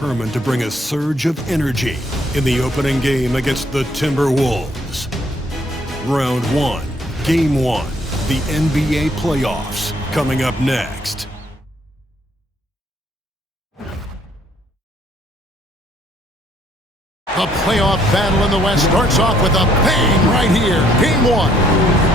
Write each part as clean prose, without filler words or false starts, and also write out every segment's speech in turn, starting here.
determined to bring a surge of energy in the opening game against the Timberwolves. Round 1, Game 1, the NBA playoffs, coming up next. The playoff battle in the West starts off with a bang right here. Game 1.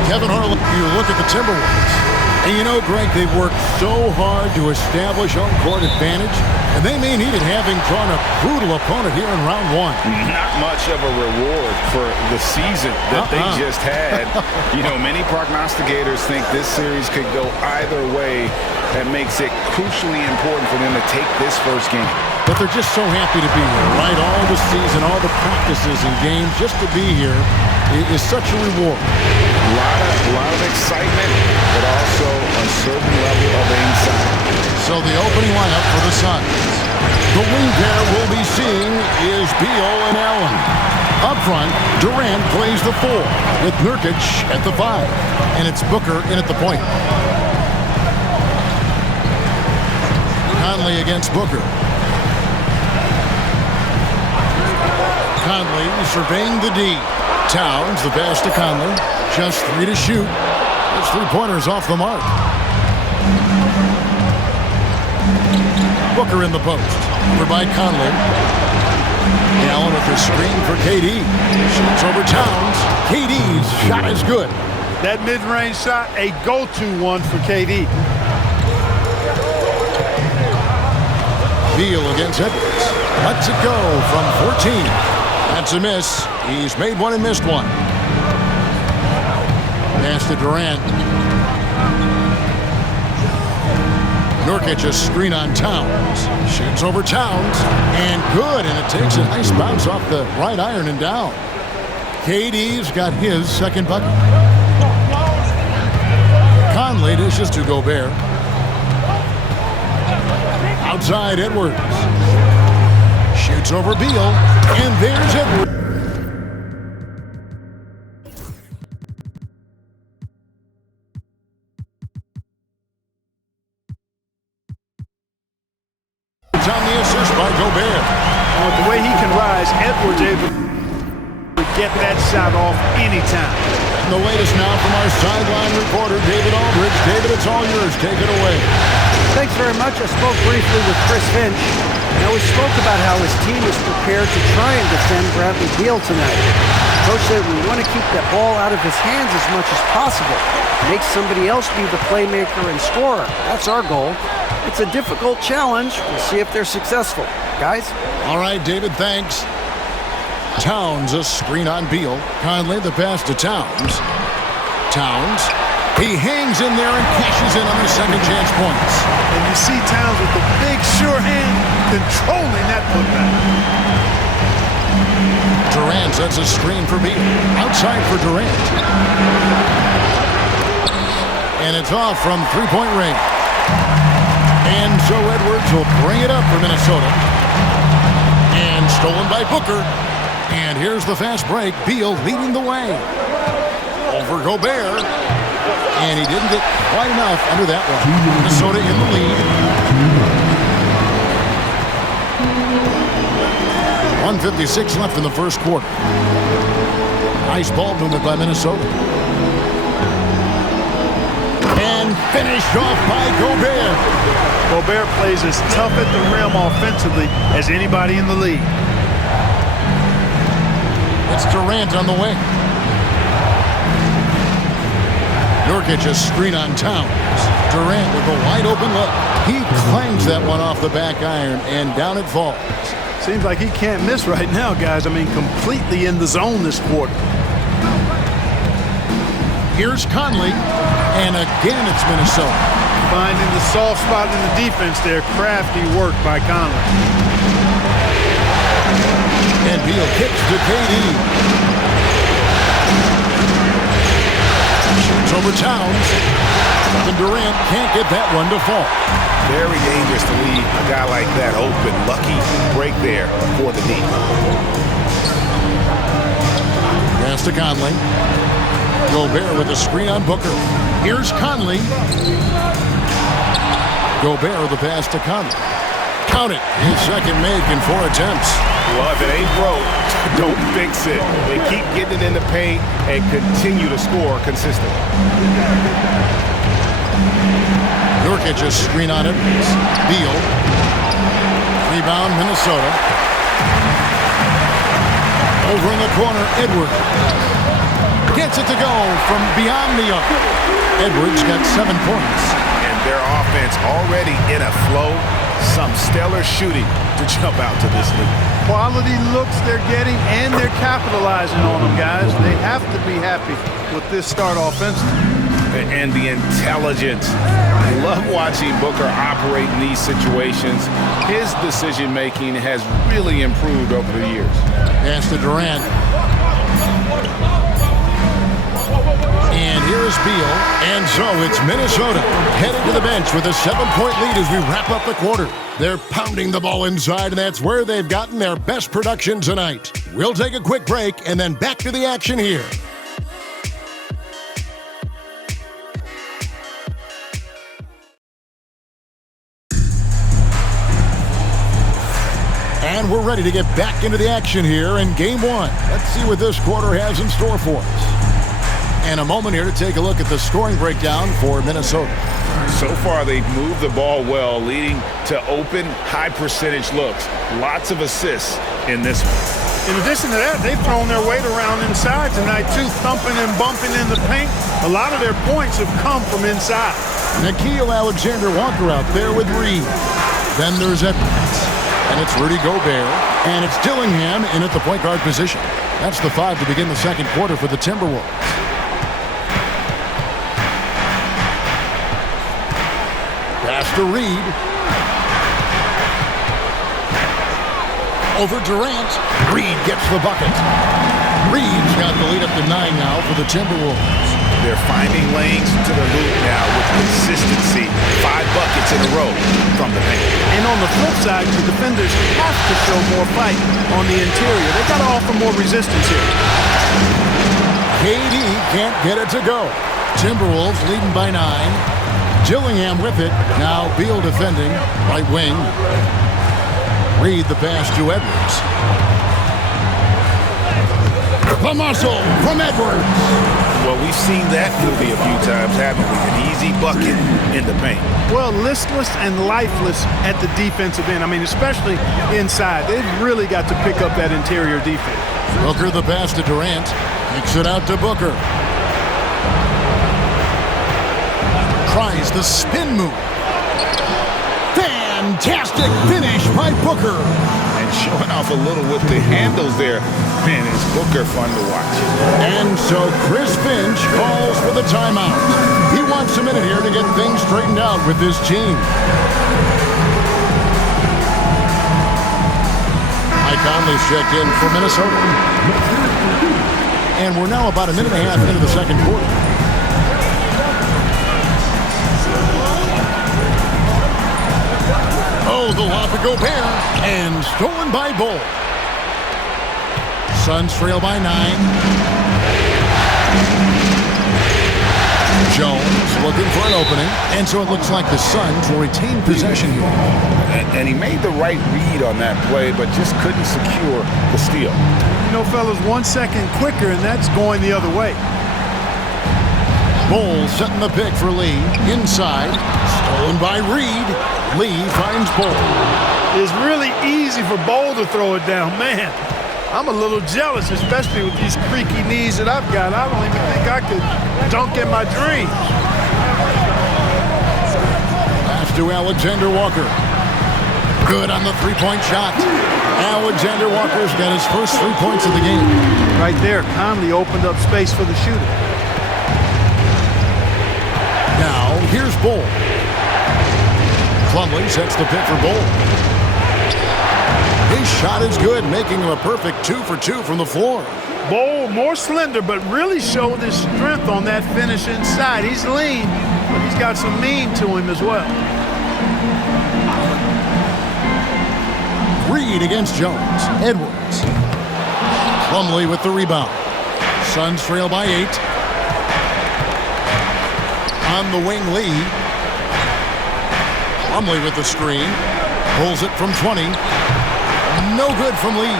Kevin Harlan, you look at the Timberwolves. And you know, Greg, they've worked so hard to establish home court advantage, and they may need it having drawn a brutal opponent here in round 1. Not much of a reward for the season that they just had. You know, many prognosticators think this series could go either way. That makes it crucially important for them to take this first game. But they're just so happy to be here, right? All the season, all the practices and games, just to be here is such a reward. A lot of excitement, but also a certain level of anxiety. So the opening lineup for the Suns. The wing pair we'll be seeing is Beal and Allen. Up front, Durant plays the 4 with Nurkic at the 5. And it's Booker in at the point. Conley against Booker. Conley surveying the D. Towns, the pass to Conley. Just 3 to shoot. Those 3-pointers off the mark. Booker in the post. Over by Conley. Allen with the screen for KD. Shoots over Towns. KD's shot is good. That mid-range shot, a go-to one for KD. Beal against Edwards. Lets it go from 14. That's a miss. He's made one and missed one. Pass to Durant. Nurkic a screen on Towns. Shoots over Towns. And good. And it takes a nice bounce off the right iron and down. KD's got his second bucket. Conley dishes to Gobert. Outside Edwards. Shoots over Beal. And there's Edwards. On the assist by Gobert. With the way he can rise, Edwards able to get that shot off anytime. And the latest now from our sideline reporter, David Aldridge. David, it's all yours. Take it away. Thanks very much. I spoke briefly with Chris Finch. Now, we spoke about how his team is prepared to try and defend Bradley Beal tonight. Coach said we want to keep that ball out of his hands as much as possible. Make somebody else be the playmaker and scorer. That's our goal. It's a difficult challenge. We'll see if they're successful. Guys? All right, David, thanks. Towns, a screen on Beal. Conley, the pass to Towns. Towns. He hangs in there and cashes in on the second chance points. And you see Towns with the big, sure hand controlling that putback. Durant sets a screen for Beal. Outside for Durant. And it's off from three-point range. And so Edwards will bring it up for Minnesota. And stolen by Booker. And here's the fast break. Beal leading the way. Over Gobert. And he didn't get quite enough under that one. Minnesota in the lead. 1:56 left in the first quarter. Nice ball movement by Minnesota. And finished off by Gobert. Gobert plays as tough at the rim offensively as anybody in the league. It's Durant on the wing. Nurkic a screen on Towns. Durant with a wide open look. He clangs that one off the back iron, and down it falls. Seems like he can't miss right now, guys. I mean, completely in the zone this quarter. Here's Conley, and again it's Minnesota. Finding the soft spot in the defense there. Crafty work by Conley. And Beal kicks to KD. Shoots over Towns. And Durant can't get that one to fall. Very dangerous to leave a guy like that open. Lucky break there for the D. Pass to Conley. Gobert with a screen on Booker. Here's Conley. Gobert with the pass to Conley. Count it. His second make in 4 attempts. Well, if it ain't broke, don't fix it. They keep getting it in the paint and continue to score consistently. Nurkic just screen on it. Beal. Rebound, Minnesota. Over in the corner, Edwards. Gets it to go from beyond the arc. Edwards got 7 points. And their offense already in a flow. Some stellar shooting to jump out to this league. Quality looks they're getting, and they're capitalizing on them, guys. They have to be happy with this start offensively. And the intelligence. I love watching Booker operate in these situations. His decision-making has really improved over the years. Pass to Durant. And here's Beal. And so it's Minnesota headed to the bench with a 7-point lead as we wrap up the quarter. They're pounding the ball inside, and that's where they've gotten their best production tonight. We'll take a quick break and then back to the action here. And we're ready to get back into the action here in Game 1. Let's see what this quarter has in store for us. And a moment here to take a look at the scoring breakdown for Minnesota. So far, they've moved the ball well, leading to open, high-percentage looks. Lots of assists in this one. In addition to that, they've thrown their weight around inside tonight, too, thumping and bumping in the paint. A lot of their points have come from inside. Nickeil Alexander-Walker out there with Reed. Then there's Edwards. And it's Rudy Gobert. And it's Dillingham in at the point guard position. That's the 5 to begin the second quarter for the Timberwolves. Pass to Reed. Over Durant. Reed gets the bucket. Reed's got the lead up to 9 now for the Timberwolves. They're finding lanes to the hoop now with consistency. 5 buckets in a row from the paint. And on the flip side, the defenders have to show more fight on the interior. They got to offer more resistance here. KD can't get it to go. Timberwolves leading by 9. Dillingham with it. Now Beal defending. Right wing. Reed the pass to Edwards. The muscle from Edwards. Well, we've seen that movie a few times, haven't we? An easy bucket in the paint. Well, listless and lifeless at the defensive end. I mean, especially inside. They've really got to pick up that interior defense. Booker the pass to Durant. Kicks it out to Booker. Tries the spin move. Fantastic finish by Booker. And showing off a little with the handles there. Man, is Booker fun to watch. And so Chris Finch calls for the timeout. He wants a minute here to get things straightened out with his team. Mike Conley's checked in for Minnesota. And we're now about a minute and a half into the second quarter. Oh, the lob to Gobert. And stolen by Bull. Suns trail by 9. Jones looking for an opening. And so it looks like the Suns will retain possession here. And he made the right read on that play, but just couldn't secure the steal. You know, fellas, 1 second quicker, and that's going the other way. Bull setting the pick for Lee. Inside. Stolen by Reed. Lee finds Bull. It's really easy for Bull to throw it down. Man, I'm a little jealous, especially with these creaky knees that I've got. I don't even think I could dunk in my dreams. Pass to Alexander Walker. Good on the three-point shot. Alexander Walker's got his first 3 points of the game. Right there, Conley opened up space for the shooter. Now, here's Bull. Plumlee sets the pick for Bull. His shot is good, making him a perfect 2 for 2 from the floor. Bull, more slender, but really showed his strength on that finish inside. He's lean, but he's got some mean to him as well. Reed against Jones. Edwards. Plumlee with the rebound. Suns trail by 8. On the wing, Lee. Plumlee with the screen. Pulls it from 20. No good from Lee.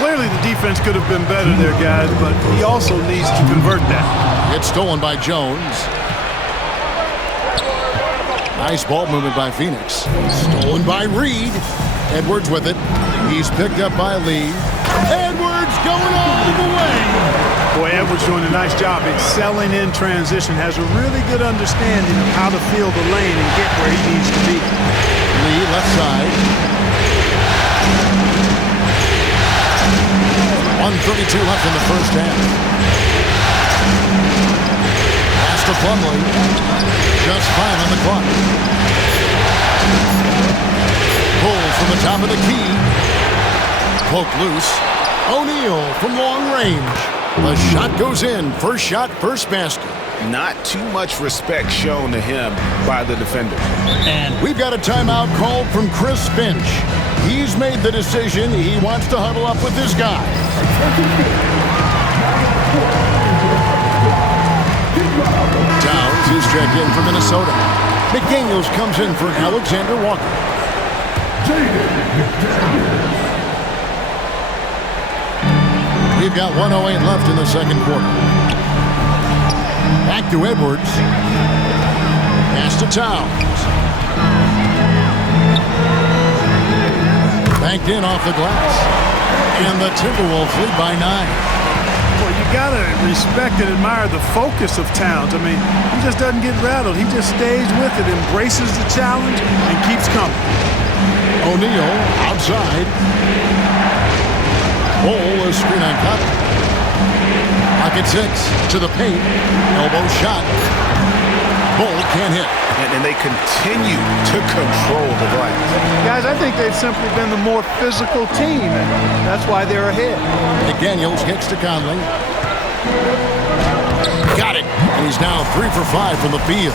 Clearly the defense could have been better there, guys, but he also needs to convert that. It's stolen by Jones. Nice ball movement by Phoenix. Stolen by Reed. Edwards with it. He's picked up by Lee. Edwards going all the way. Boy, Edwards doing a nice job excelling in transition. Has a really good understanding of how to feel the lane and get where he needs to be. Lee left side. 1:32 left in the first half. Pass to Plumlee. Just 5 on the clock. Pull from the top of the key. Poke loose. O'Neal from long range. The shot goes in. First shot, first basket. Not too much respect shown to him by the defenders. And we've got a timeout called from Chris Finch. He's made the decision. He wants to huddle up with his guy. Downs is checked in for Minnesota. McDaniels comes in for Alexander Walker. We've got 1:08 left in the second quarter. Back to Edwards. Pass to Towns. Banked in off the glass. And the Timberwolves lead by 9. Well, you got to respect and admire the focus of Towns. I mean, he just doesn't get rattled. He just stays with it, embraces the challenge, and keeps coming. O'Neal outside. Bull is screen on cut. Pocket 6 to the paint. Elbow shot. Bull can't hit. And they continue to control the glass. Guys, I think they've simply been the more physical team, and that's why they're ahead. McDaniels hits to Conley. Got it. And he's now 3 for 5 from the field.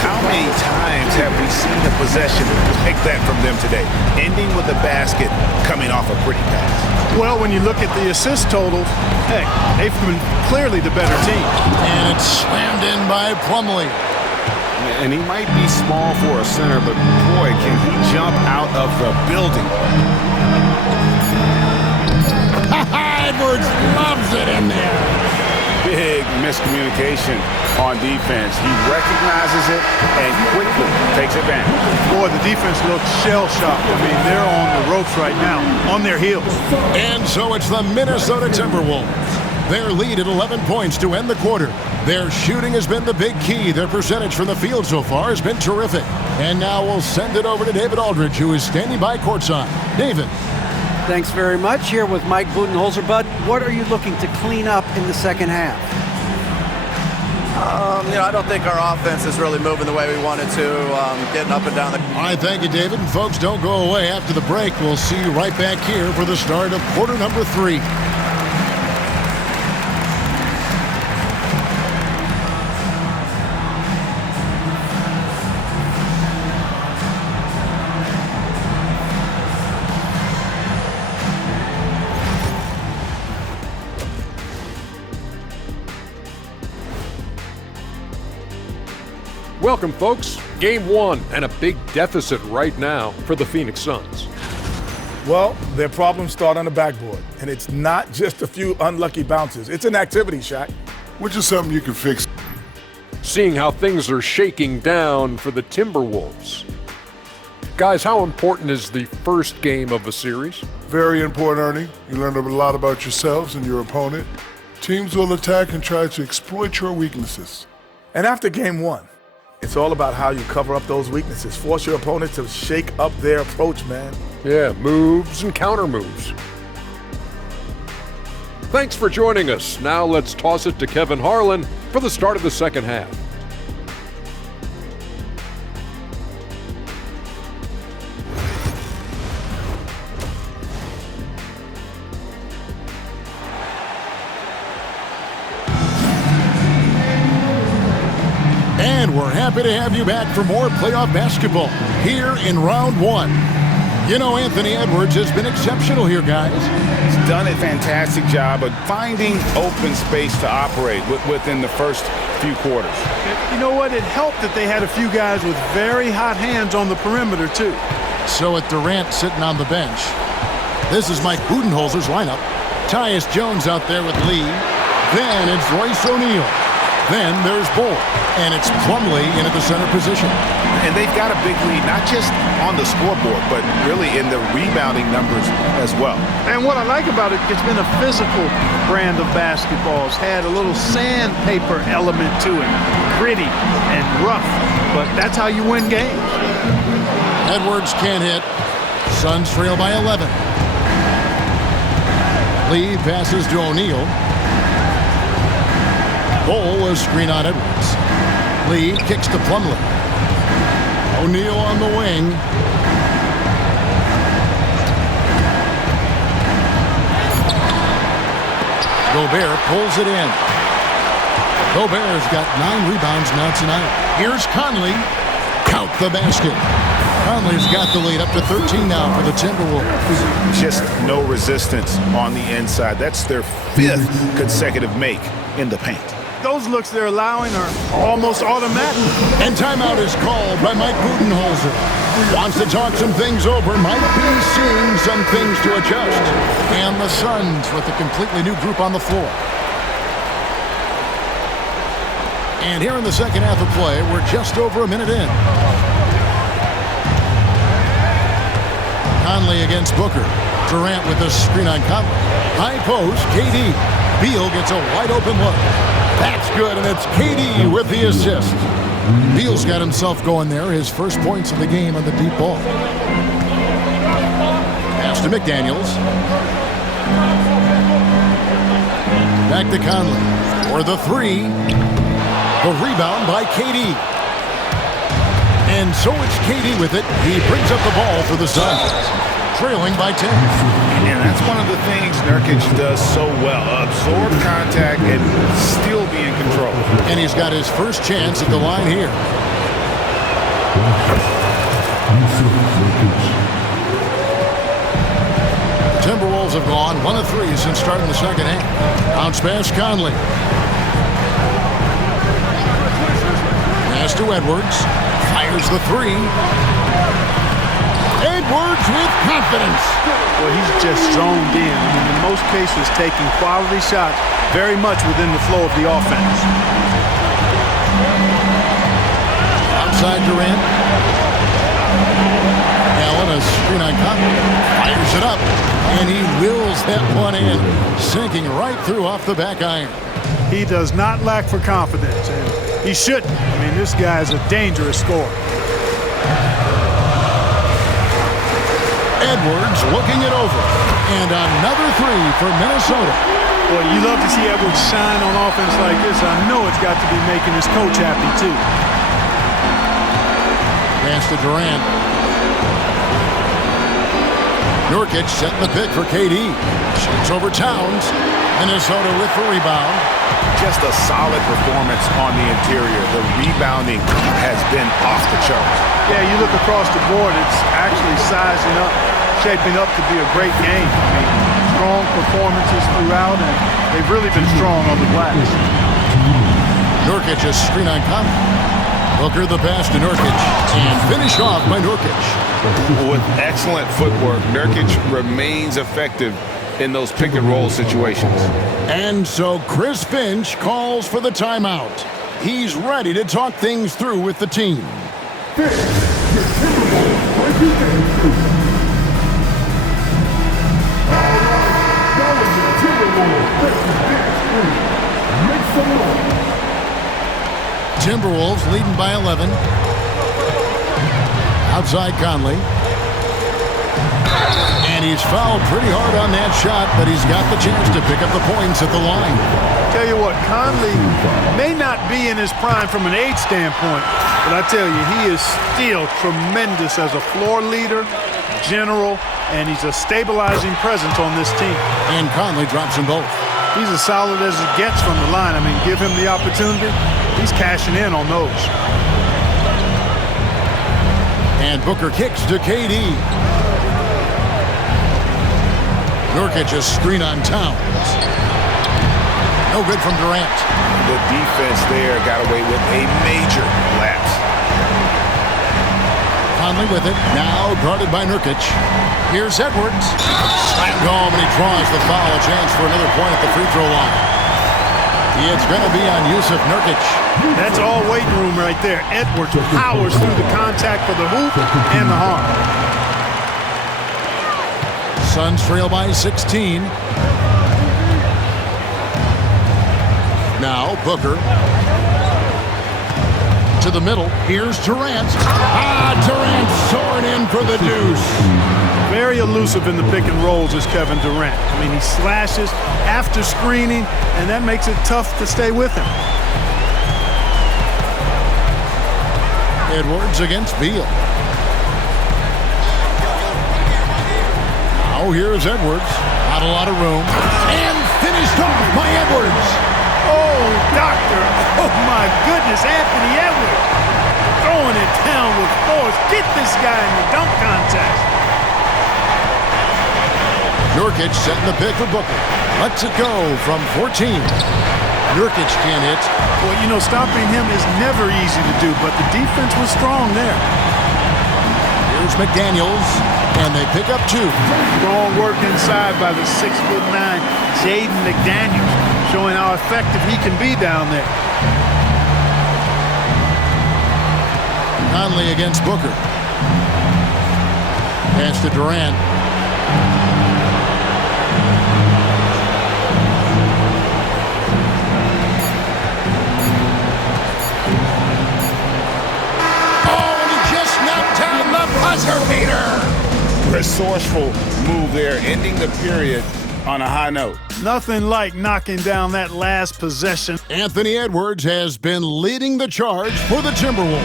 How many times have we seen a possession like that from them today? Ending with a basket coming off a pretty pass. Well, when you look at the assist totals, hey, they've been clearly the better team. And it's slammed in by Plumlee. And he might be small for a center, but boy, can he jump out of the building. Edwards loves it in there. Big miscommunication on defense. He recognizes it and quickly takes advantage. Boy, the defense looks shell-shocked. I mean, they're on the ropes right now, on their heels. And so it's the Minnesota Timberwolves. Their lead at 11 points to end the quarter. Their shooting has been the big key. Their percentage from the field so far has been terrific. And now we'll send it over to David Aldridge, who is standing by courtside. David. Thanks very much. Here with Mike Budenholzer. Bud, what are you looking to clean up in the second half? I don't think our offense is really moving the way we wanted to, getting up and down the... All right, thank you, David. And folks, don't go away after the break. We'll see you right back here for the start of quarter number 3. Welcome, folks. Game 1 and a big deficit right now for the Phoenix Suns. Well, their problems start on the backboard, and it's not just a few unlucky bounces. It's an activity, Shaq. Which is something you can fix. Seeing how things are shaking down for the Timberwolves. Guys, how important is the first game of a series? Very important, Ernie. You learn a lot about yourselves and your opponent. Teams will attack and try to exploit your weaknesses. And after game 1, it's all about how you cover up those weaknesses. Force your opponent to shake up their approach, man. Yeah, moves and counter moves. Thanks for joining us. Now let's toss it to Kevin Harlan for the start of the second half. And we're happy to have you back for more playoff basketball here in round 1. You know, Anthony Edwards has been exceptional here, guys. He's done a fantastic job of finding open space to operate within the first few quarters. You know what? It helped that they had a few guys with very hot hands on the perimeter, too. So with Durant sitting on the bench, this is Mike Budenholzer's lineup. Tyus Jones out there with Lee. Then it's Royce O'Neal. Then there's Bull. And it's Plumlee into the center position. And they've got a big lead, not just on the scoreboard, but really in the rebounding numbers as well. And what I like about it, it's been a physical brand of basketball. It's had a little sandpaper element to it. Gritty and rough, but that's how you win games. Edwards can't hit. Suns trail by 11. Lee passes to O'Neal. Bull was screen on Edwards. Lee kicks to Plumlee. O'Neal on the wing. Gobert pulls it in. Gobert's got 9 rebounds now tonight. Here's Conley. Count the basket. Conley's got the lead up to 13 now for the Timberwolves. Just no resistance on the inside. That's their 5th consecutive make in the paint. Those looks they're allowing are almost automatic. And timeout is called by Mike Budenholzer. Wants to talk some things over. Might be seeing some things to adjust. And the Suns with a completely new group on the floor. And here in the second half of play, we're just over a minute in. Conley against Booker. Durant with the screen on Conley. High post, KD. Beal gets a wide open look. That's good, and it's KD with the assist. Beal's got himself going there, his first points of the game on the deep ball. Pass to McDaniels. Back to Conley for the 3. The rebound by KD. And so it's KD with it. He brings up the ball for the Suns, trailing by 10. And that's one of the things Nurkic does so well. Absorb contact and still be in control. And he's got his first chance at the line here. The Timberwolves have gone 1 of 3 since starting the second half. Bounce pass, Conley. Pass to Edwards. Fires the 3. Edwards with confidence. Well, he's just zoned in. I mean, in most cases, taking quality shots very much within the flow of the offense. Outside Durant. Allen, a screen on Conley. Fires it up. And he wills that one in, sinking right through off the back iron. He does not lack for confidence, and he shouldn't. I mean, this guy is a dangerous scorer. Edwards looking it over. And another 3 for Minnesota. Boy, you love to see Edwards shine on offense like this. I know it's got to be making his coach happy, too. Pass to Durant. Nurkic setting the pick for KD. Shoots over Towns. Minnesota with the rebound. Just a solid performance on the interior. The rebounding has been off the charts. Yeah, you look across the board, it's actually sizing up, shaping up to be a great game. I mean, strong performances throughout, and they've really been strong on the glass. Nurkic a screen on Conley. Booker the pass to Nurkic, and finish off by Nurkic. With excellent footwork, Nurkic remains effective in those pick and roll situations. And so Chris Finch calls for the timeout. He's ready to talk things through with the team. Timberwolves leading by 11. Outside Conley. And he's fouled pretty hard on that shot, but he's got the chance to pick up the points at the line. Tell you what, Conley may not be in his prime from an age standpoint, but I tell you, he is still tremendous as a floor leader, general, and he's a stabilizing presence on this team. And Conley drops them both. He's as solid as it gets from the line. I mean, give him the opportunity, he's cashing in on those. And Booker kicks to KD. Nurkic a screen on Towns. No good from Durant. The defense there got away with a major lapse. Conley with it. Now guarded by Nurkic. Here's Edwards. Slammed home, and he draws the foul. A chance for another point at the free throw line. It's going to be on Yusuf Nurkic. That's all waiting room right there. Edwards powers through the contact for the hoop and the harm. Suns trail by 16. Now Booker. To the middle. Here's Durant. Durant soaring in for the deuce. Very elusive in the pick and rolls is Kevin Durant. I mean, he slashes after screening, and that makes it tough to stay with him. Edwards against Beal. Now here's Edwards. Not a lot of room. And finished off by Edwards. Oh, doctor. Oh, my goodness. Anthony Edwards throwing it down with force. Get this guy in the dunk contest. Nurkic setting the pick for Booker. Lets it go from 14. Nurkic can't hit. Well, you know, stopping him is never easy to do, but the defense was strong there. Here's McDaniels, and they pick up 2. Strong work inside by the 6'9" Jaden McDaniels, showing how effective he can be down there. Conley against Booker. Pass to Durant. Buzzer beater! Resourceful move there, ending the period on a high note. Nothing like knocking down that last possession. Anthony Edwards has been leading the charge for the Timberwolves.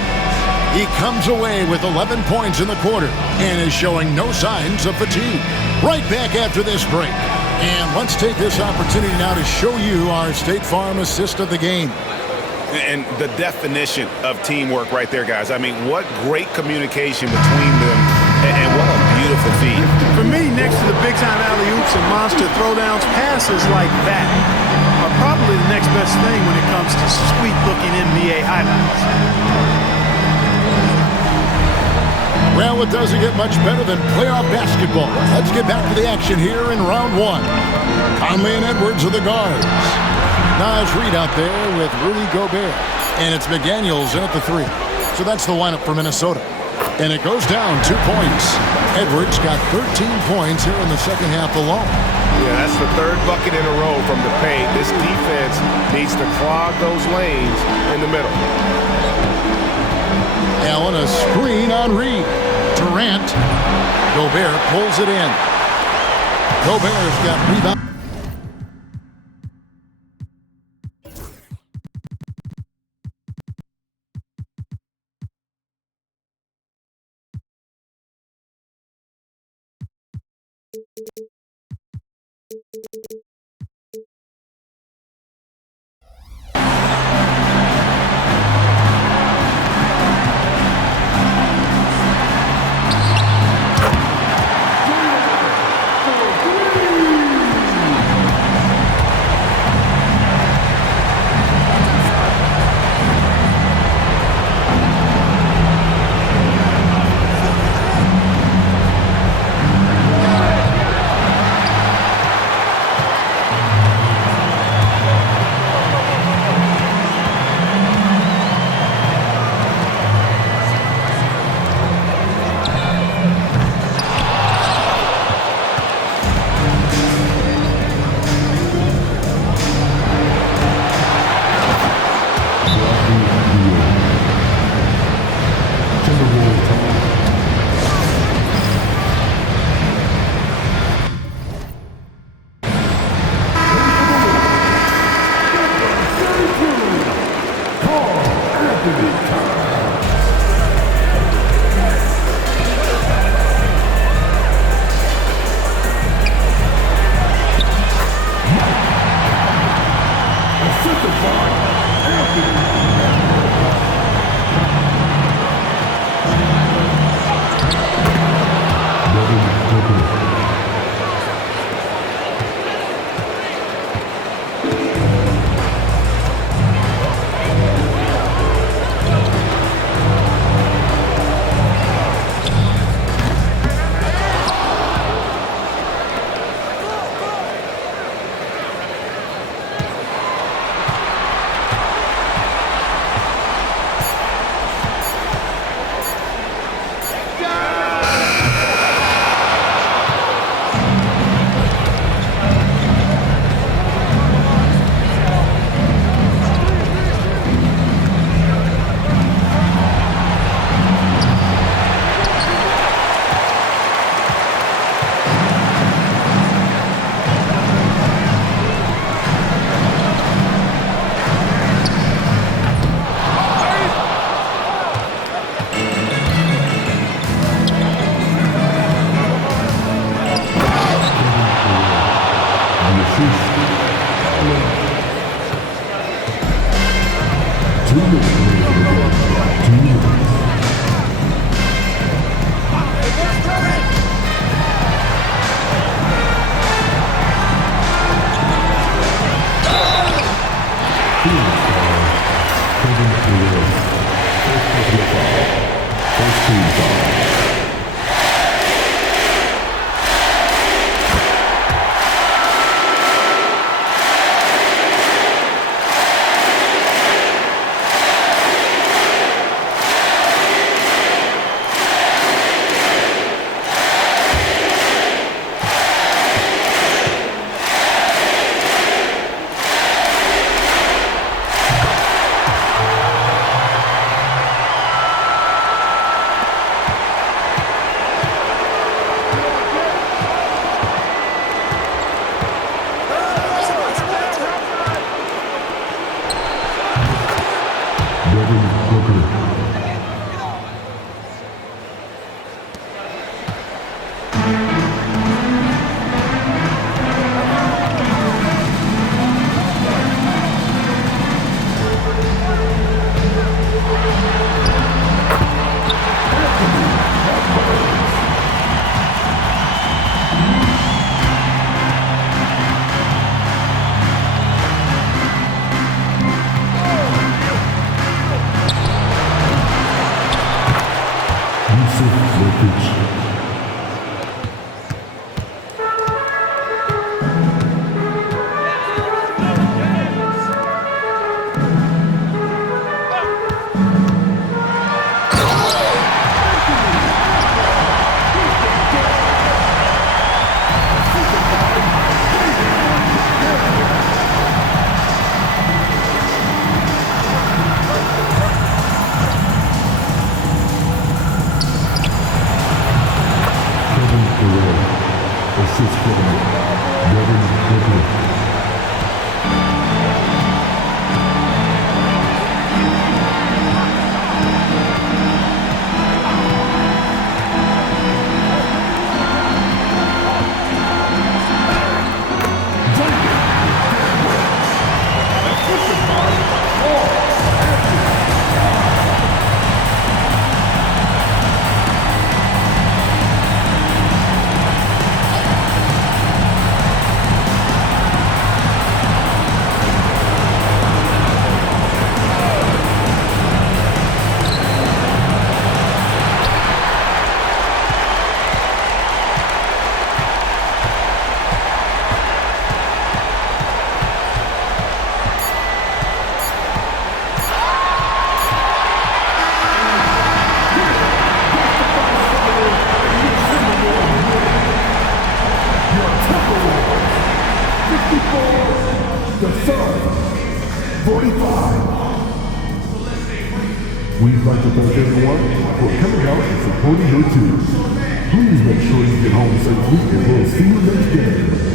He comes away with 11 points in the quarter and is showing no signs of fatigue. Right back after this break. And let's take this opportunity now to show you our State Farm assist of the game. And the definition of teamwork right there, guys. I mean, what great communication between them, and what a beautiful feed. For me, next to the big-time alley-oops and monster throwdowns, passes like that are probably the next best thing when it comes to sweet-looking NBA highlights. Well, it doesn't get much better than playoff basketball. Let's get back to the action here in round 1. Conley and Edwards are the guards. Naz Reid out there with Rudy Gobert. And it's McDaniels in at the 3. So that's the lineup for Minnesota. And it goes down 2 points. Edwards got 13 points here in the second half alone. Yeah, that's the 3rd bucket in a row from the paint. This defense needs to clog those lanes in the middle. Allen, a screen on Reid. Durant. Gobert pulls it in. Gobert's got rebound. We'd like to thank everyone for coming out and supporting your team. Please make sure you get home safely and we'll see you next game.